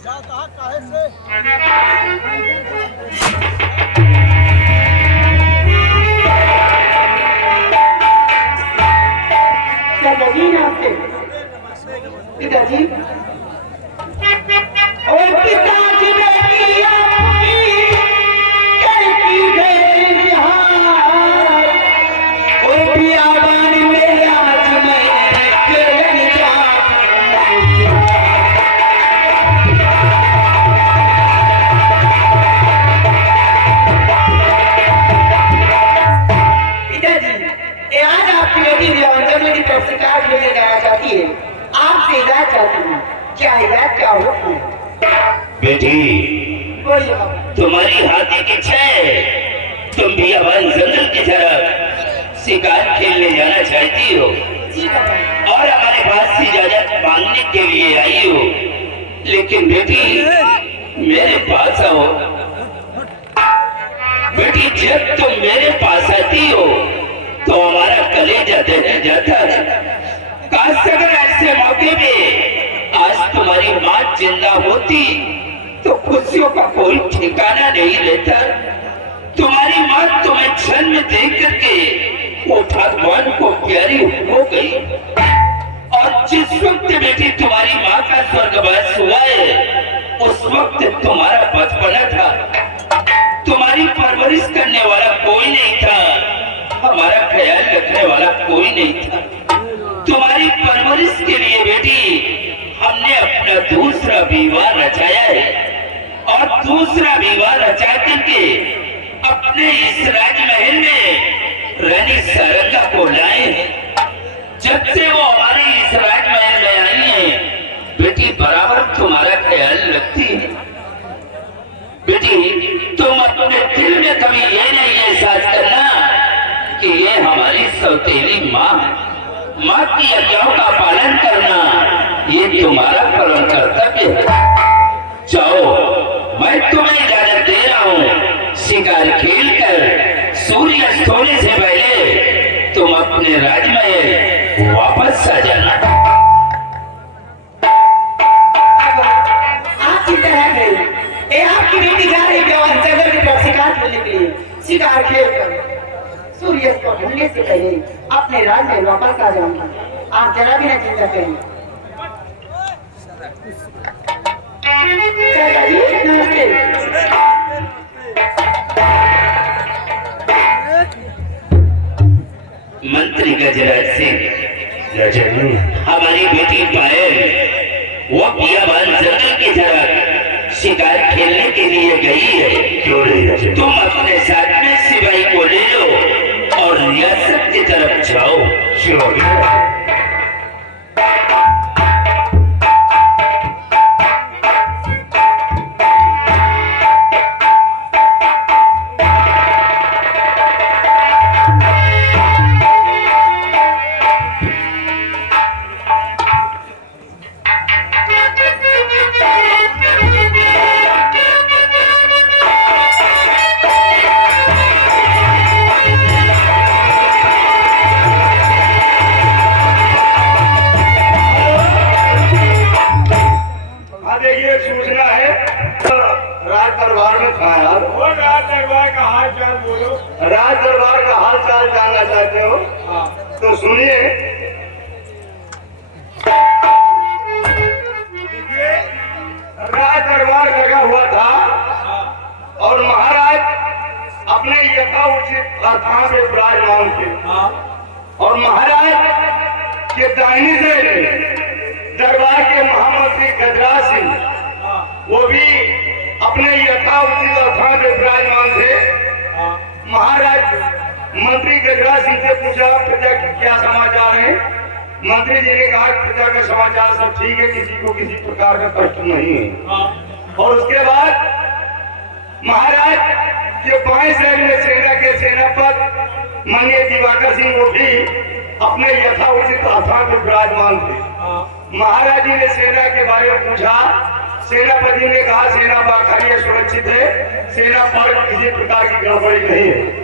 पिताजी नमस्ते। पिताजी और पिताजी बेटी आपकी कैसी गए जहां और बियाबान में आज मैं खेलने जा आज आपकी बेटी देवांजन की तरफ से कार्ड लेने जाना चाहती है। आपसे हिदायत चाहती हूँ, क्या हिदायत क्या हो? बेटी तुम्हारी हाथी की छह तुम भी अवन जंगल की तरफ शिकार खेलने जाना चाहती हो और हमारे पास से इजाजत मांगने के लिए आई हो। लेकिन बेटी मेरे पास आओ। बेटी जब तुम मेरे पास आती हो तो हमारा कलेजा दहल जाता है। काश अगर ऐसे मौके पे आज तुम्हारी माँ जिंदा होती तो खुशियों का कोई ठिकाना नहीं रहता। तुम्हारी माँ तुम्हें जन्म दे करके वो भगवान को प्यारी हो गई और जिस वक्त बेटी तुम्हारी माँ का स्वर्गवास हुआ है उस वक्त तुम्हारा बचपना था। तुम्हारी परवरिश करने वाला कोई नहीं था, हमारा ख्याल रखने वाला कोई नहीं था। तुम्हारी परवरिश के लिए बेटी हमने अपना दूसरा विवाह रचाया है और दूसरा विवाह रचा करके अपने इस राजमहल में रानी सारंगा को लाए हैं। जब से वो हमारे इस राजमहल में आई है बेटी बराबर तुम्हारा ख्याल रखती है। बेटी तुम अपने दिल में कभी ये नहीं एहसास करना कि ये हमारी सौतेली माँ है। माँ की आज्ञाओं का पालन करना ये तुम्हारा परम कर्तव्य है। जाओ मैं तुम्हें इजाजत दे रहा हूँ। शिकार खेलकर सूर्य सोने से पहले तुम अपने राजमहल वापस आ जाना। आपकी तरह गई आपकी बेटी जा रही जवान जंगल की तरफ शिकार खेलने के लिए। शिकार खेलकर सूर्य को ढलने से पहले अपने राज में वापस आ जाऊंगी। आप जरा भी न चिंता करें। नमस्ते। मंत्री गजराज सिंह हमारी बेटी पायल वो बियाबान जंगल की तरफ शिकार खेलने के लिए गई है। क्यों नहीं? तुम अपने साथ में सिपाही को ले लो और रियासत की तरफ जाओ। राज दरबार का हाल चाल जानना चाहते हो तो सुनिए। राज दरबार लगा हुआ था और महाराज अपने यथाउचित स्थान पे विराजमान थे और महाराज के दाहिनी से दरबार के महामंत्री गजराज सिंह वो भी अपने यथाउचित स्थान पे विराजमान थे। महाराज मंत्री गजराज सिंह से पूछा प्रजा की क्या समाचार है। मंत्री जी ने कहा प्रजा का समाचार सब ठीक है, किसी को किसी प्रकार का कष्ट नहीं है। और उसके बाद महाराज के बाएं साइड में सेना के सेनापति माननीय दिवाकर सिंह वो भी अपने यथाउचित स्थान पर विराजमान थे। महाराज जी ने सेना के बारे में पूछा। सेनापति ने कहा सेना बाखरी सुरक्षित है, सेना पर किसी प्रकार की गड़बड़ी नहीं है।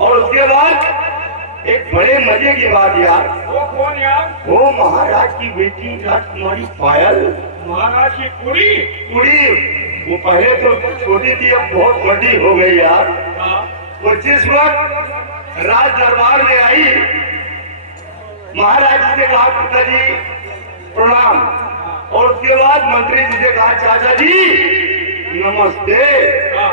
और उसके बाद एक बड़े मजे की बात यार, वो कौन यार? वो महाराज की बेटी राजकुमारी पायल महाराज की कुड़ी। कुड़ी वो पहले तो छोटी थी, अब बहुत बड़ी हो गई यार। हाँ, वो जिस वक्त राज दरबार में आई, महाराज जी ने कहा पिताजी प्रणाम, और उसके बाद मंत्री जी से कहा चाचा जी नमस्ते। हाँ,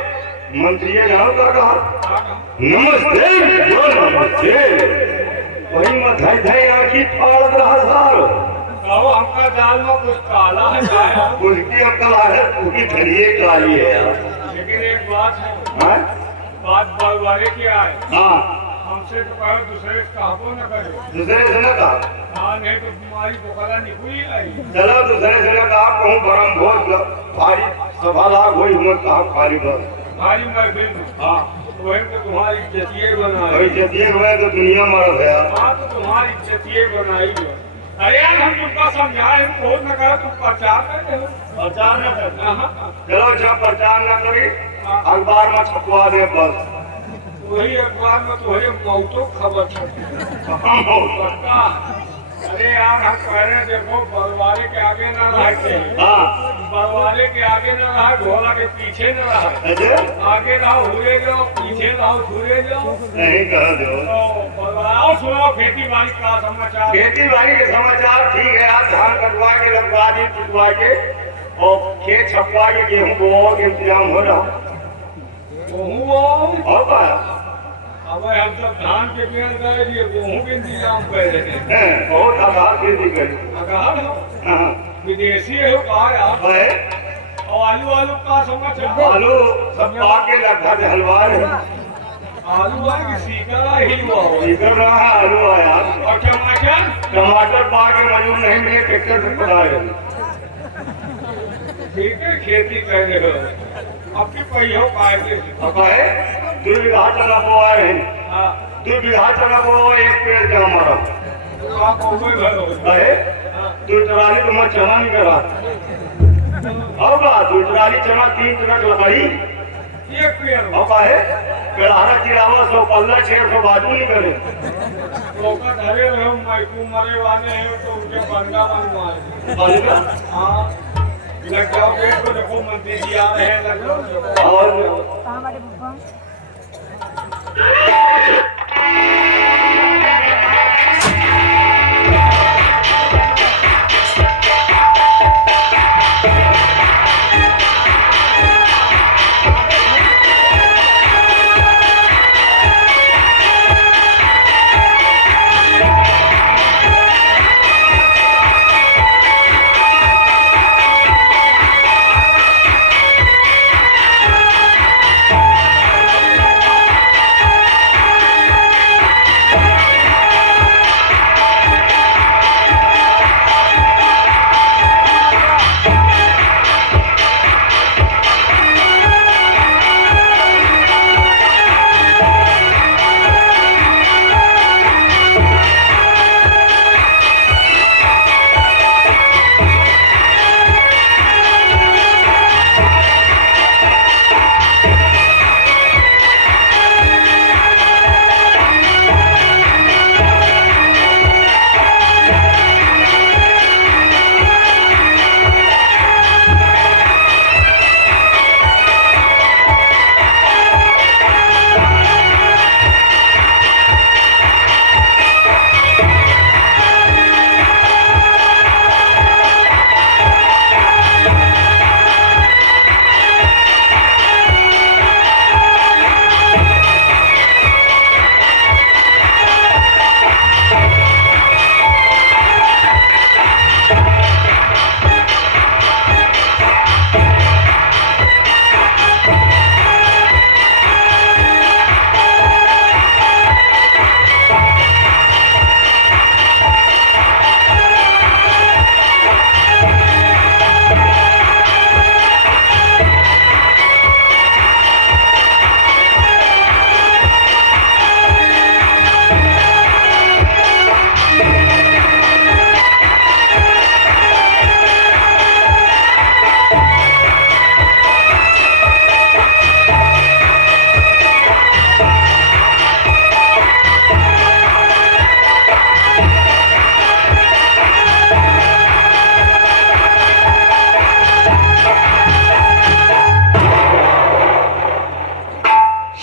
मंत्री ने नाम का कहा हाँ, नमस्ते, जो नमस्ते। वही मथाई धाई आंखी फाड़ रहा सार, कहो हमका दाल में कुछ काला है क्या? उसकी अकल है, पूरी धनिए काली है यार। लेकिन एक बात है, हाँ बात बलवारे की आए, हाँ, हमसे तो कहो दूसरे से कहो न करे। दूसरे से न कहा, हाँ, नहीं तो बीमारी बुखारा निकली आई। चलो दूसरे से न कहा, कहूँ बरम भोज भारी सभा लाग हुई, उम्र कहा खाली बस। भारी महफिल में, हाँ वही तो तुम्हारी इज्जतिये अभी बनाई। जतिए हुए तो दुनिया मर गया। हाँ, तो तुम्हारी इज्जतिये बनाई है। अरे यार, हम तुमका समझाए, खोज न करो, तुम प्रचार करते हो। प्रचार न कर, हाँ, चलो जब प्रचार न करी अखबार में छपवा दे बस। वही अखबार में तो है मौतों खबर छपी। पक्का। अरे यार, हम कह रहे हैं देखो, बलवारे के आगे न रहते, हाँ बलवारे के आगे न रहा, घोड़ा के पीछे न रहा। ऐसे आगे रहो हुए जाओ, पीछे रहो छुरे जाओ। नहीं कह दो। तो बलवाओ, सुनो खेती बाड़ी का समाचार। खेती बाड़ी के समाचार ठीक है यार, धान कटवा के लगवा दी, पिटवा के और खेत छपवा के गेहूँ बोने के इंतजाम हो रहा। गेहूँ वो, और का अब हम सब धान के पेड़ गए लिए, गेहूँ के इंतजाम कर रहे हैं। बहुत आधार खेती करी। अगर हो, हाँ विदेशी हो कहा यार। है, और आलू आलू का समाचार। आलू सब पाके लगता है हलवा है, आलू है कि सीकर ही हुआ हो। निकल रहा है आलू आया। और टमाटर, टमाटर पाके मजदूर नहीं मिले, ट्रैक्टर से पड़ा ठीक है, खेती कर रहे हो। आपकी पहियों कायदे से। अब है 2 बीघा चना बोआ है, हाँ, 2 बीघा चना बोआ, एक पेड़ का हमारा आप हो गए भरो। है। 2 ट्राली तो मैं चना नहीं करा, अब 2 ट्राली चना, 3 ट्रक लकड़ी, एक पेड़ हो। अब है पेड़ारा चिरावा 100 पल्ला 600 बाजू नहीं करे। लोका धरे रहो, माइकू मरे वाले हैं तो उनके बंदा बनवाए। बंदा हाँ, लग जाओ पेड़ को, देखो मंत्री जी आ रहे हैं, लग जाओ। और हमारे बुब्बा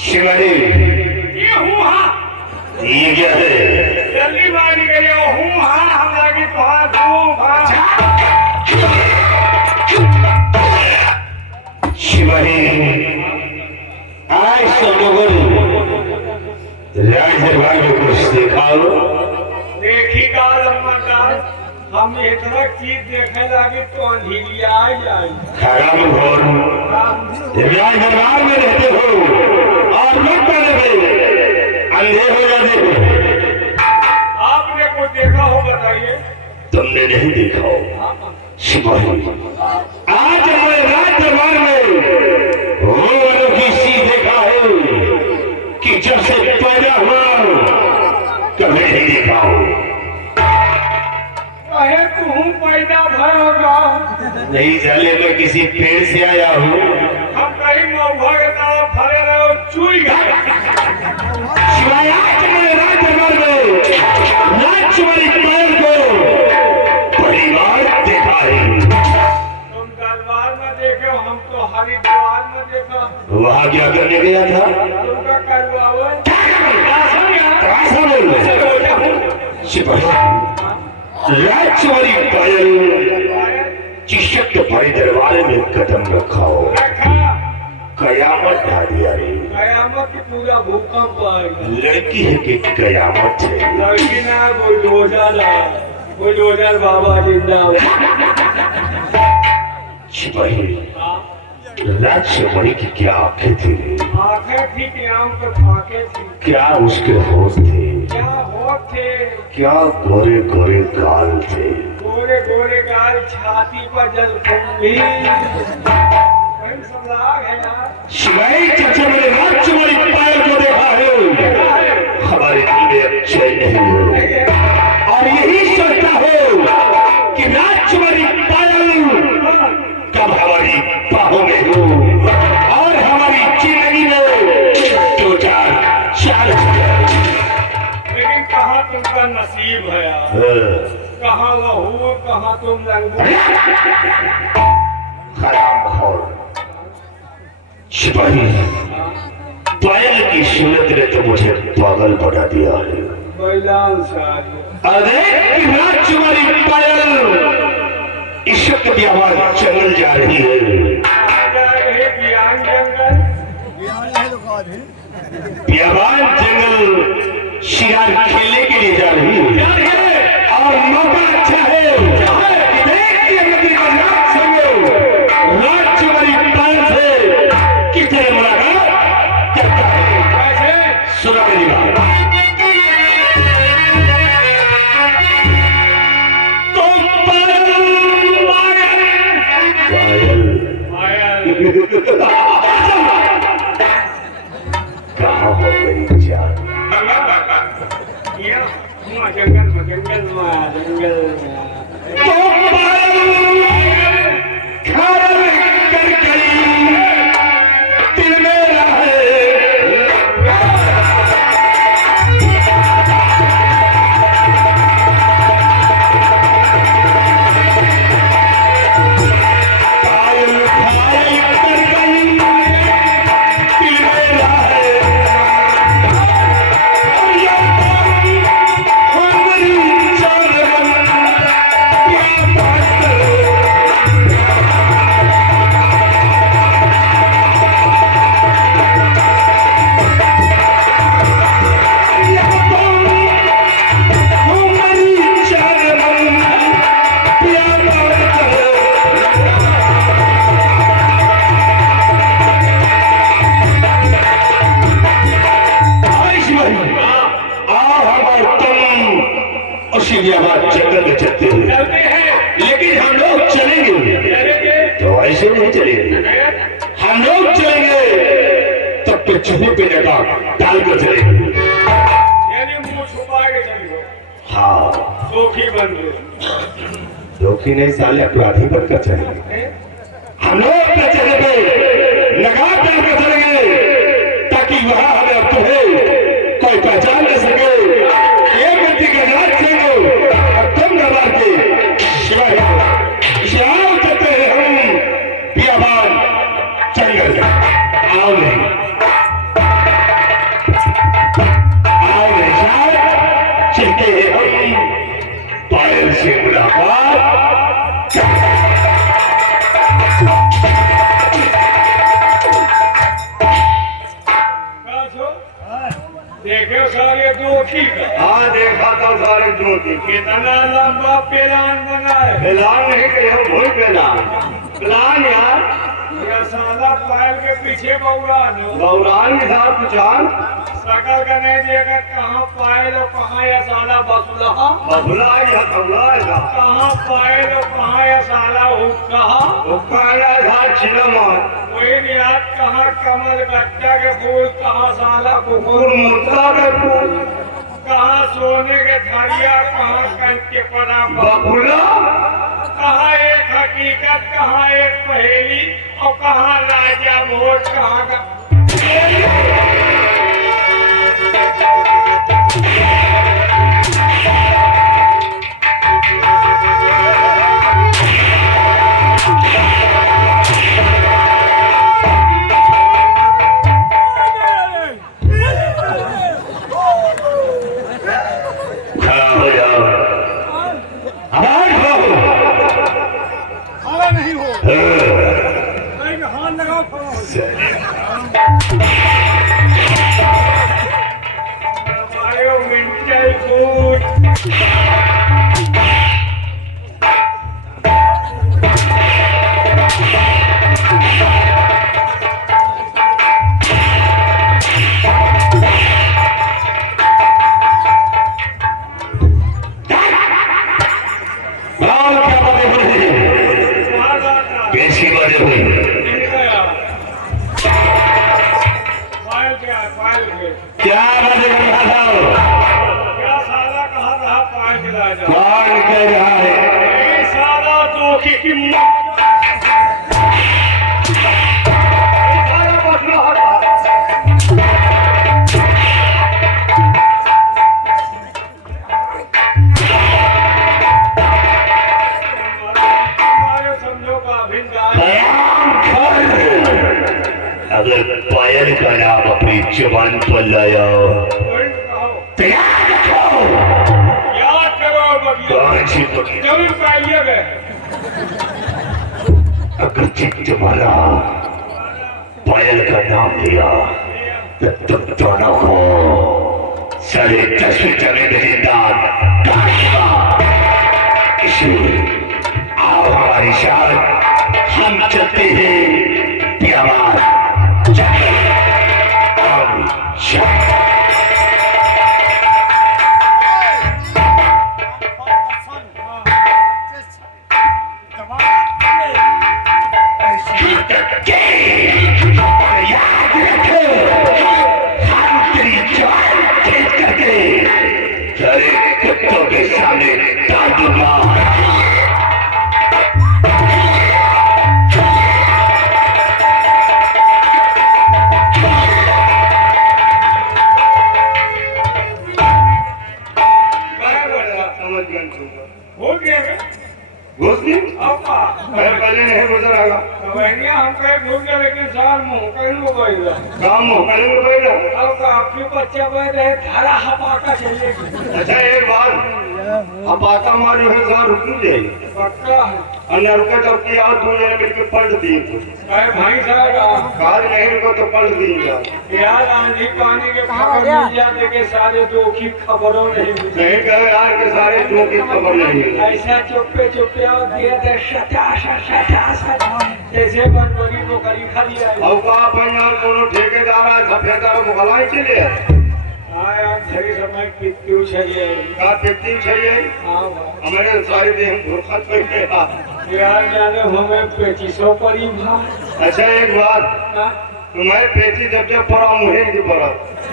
शिवानी ये हूँ हाँ ये क्या है? जल्दी मार गई हूँ हाँ हम लगी पास हूँ हाँ शिवानी आज सब लोगों राज दरबार में कुछ दिखाओ। देखी का लम्बा हम इतना चीज देखे लगे तो अंधेरी आ जाए खराब घोर राज दरबार में रहते हो और मत बने अंधे हो जाते हो। आपने कुछ देखा हो बताइए। तुमने नहीं देखा हो शिवानी, आज मैं राज दरबार में वो अनोखी चीज देखा है कि जब से पैदा हुआ कभी नहीं देखा हो। कहे तू पैदा भरोगा नहीं जाने मैं किसी पेड़ से आया हूँ। हम कहीं महुआ के तरफ फरे रहे चुई गए शिवाय आज मैं राज दरबार में राजकुमारी पायल को पहली बार देखा है। तुम दरबार में देखे हम तो हरिद्वार में देखा। वहाँ क्या करने गया था? तुमका करवावे राजकुमारी पायल चिशक के बड़े दरबार में कदम रखाओ, रखा कयामत ढा दिया रे। कयामत की पूरा भूकंप आएगा। लड़की है कि कयामत है। लड़की ना बुलडोजर बाबा जिंदाबाद। शिवाही राजकुमारी की क्या आंखें थी? आंखें थी कि आम के फाके थी। क्या उसके होठ थे? क्या होठ थे? क्या गोरे गोरे गाल थे? गोरे गोरे गाल, छाती पर जलकुंभी। सब लाग है यार। शिवाई चाचा मैंने राजकुमारी पायल को देखा है, हमारे दिल में चैन नहीं है और यही सोचता हो कि राजकुमारी पायल कब हमारी बाहों में हो और हमारी जिंदगी में दो चार चार। लेकिन कहाँ तुमका नसीब है यार। कहाँ वह कहाँ तुम लंगू। खराब खोर शिवाही पायल की सूरत ने तो मुझे पागल बना दिया है। बैलान साहब अरे राजकुमारी पायल इस वक्त भी आवाज जंगल जा रही है। ज्ञान जंगल बियाबान जंगल शिकार खेलने के लिए जा रही है और मौका अच्छा है कि देखिए नदी का नाम सुनो राजकुमारी पायल से कितने मुलाकात करता है। कैसे सुना मेरी बात। कहाँ हो गई जान? जंगल तो खरल कर गई दिल मेरा है। पायल खायल कर गई दिल मेरा है। और ये हमारी जान क्या बात है। जंगल में चलते हुए चलते हैं लेकिन हम लोग चलेंगे तो ऐसे नहीं चलेंगे। हम लोग चलेंगे तब पे चूहे पे लगा डाल कर चलेंगे। यानी मुंह छुपा के चलिए। हाँ सोखी बन गए। जोखी नहीं साले अपराधी बनकर चलेंगे। हम लोग अपने चेहरे पे लगाम डालकर चलेंगे ताकि वहां हमें अब तुम्हें कोई पहचान न सके। एक व्यक्ति का राज चलेंगे और तुम दरबार के शिवाय श्याम करते हैं हम बियाबान जंगल। आओ नहीं प्लान नहीं कहे भूल गया प्लान यार ये साला पायल के पीछे बौरान गौरान के साथ पुचान सकल का नहीं देगा कहाँ पायल और कहाँ ये साला बसुलहा बबुला या कबुला है कहाँ पायल और कहाँ ये साला हुक्का उकाना था चिलम वही याद कहाँ कमल गट्टा के फूल कहाँ साला कुकुर और मुर्दा के फूल कहाँ सोने के थरिया कहाँ कंठ के परा बबुला कहाँ एक हकीकत कहाँ एक पहेली और कहाँ राजा भोज कहाँ का अगर पायल का नाम अपनी जुबान पर लाया तैयार रखो याद करो जरूर पाइएगा अगर तुम्हारा पायल का नाम लिया तो तुम दोनों को 10:30 जगह जिंदा इसलिए आओ हमारी शान हम चलते हैं प्यार कुत्तों के सामने डाल दूंगा पहले नहीं गुजर आगा हम कहे भूल गए लेकिन साल मुंह कहीं को बैठा काम हो कल में बैठा अब आपके बच्चे बैठ रहे धारा हपाका चलेगी अच्छा एक बात अब आता हमारी है सार रुक जाएगी पक्का है अन्य रुके तो की और दो जने मिलकर पलट दिए अरे भाई साहब कार नहीं रुको तो पलट दिए यार आंधी पानी के खबर मिल जाते के सारे दो की खबरों नहीं मिलती नहीं कहे यार के सारे दो की खबर नहीं है ऐसा चुप्पे चुप्पे और दिया दे जैसे बनबरी को करी खाली आई और का अपन यार कोनो ठेकेदार है सफेदार मुगलाई चले आया धरी समय कितनी चाहिए का कितनी चाहिए हां हमारे सारे दिन धोखा करके यार जाने हमें 2500 पड़ी भा अच्छा एक बात तुम्हारे पेटी जब जब पड़ा मुझे नहीं पड़ा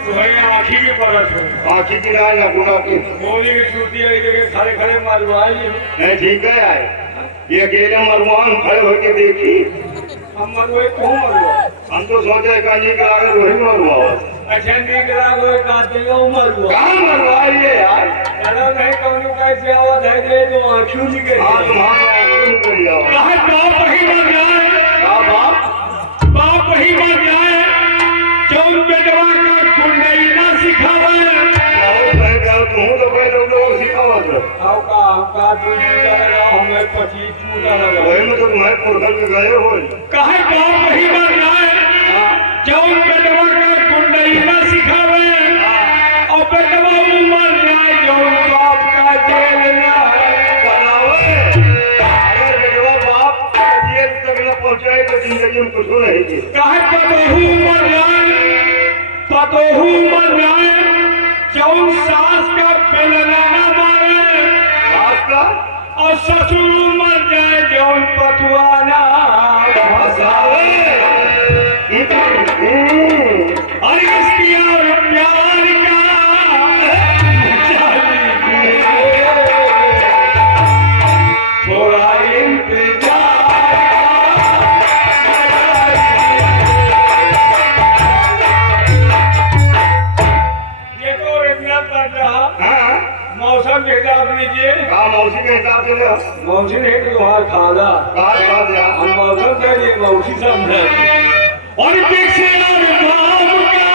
तुम्हारी आँखी भी परत है आँखी की ना गुना की गोली की छुट्टी है कि खड़े खड़े मारवाई नहीं ठीक है यार ये अकेले मरवान खड़े होके देखी हम मरवाई कौन मरवा हम तो सोचे काजी के आगे वही मरवाओ अच्छा निकला कोई काते का मरवा कहाँ मरवाइए यार चलो नहीं कौन कैसे आवाज है दे तो आँखों निकल हाँ तुम्हारा निकल जाओ कहा बाप वही मर जाए क्या बाप वही मर जाए जो बेटवा का कुंडली ना सिखावे का हमें 25 पूजा लगा वही में तो तुम्हारे पुरखल के गए हो कहे बाप वही मर जाए जो बेटवा का कुंडली ना सिखावे और बेटवा मर जाए जो बाप का जेल ना करावे पहुंचाए तो जिंदगी में कुछ नहीं थी। काहे पतोहू मर जाए जौन सास का बेलना ना मारे, आपका और ससुर मर जाए जौन पटुआना फसावे। और इसकी और प्यार का थोड़ा इंतजार। ये तो इतना कर रहा हाँ मौसम के हिसाब लीजिए। हाँ मौसी के हिसाब से ले मौसी ने तुम्हारा खाना बात बात यार हम मौसम के लिए मौसी समझे। और पीछे और भाव का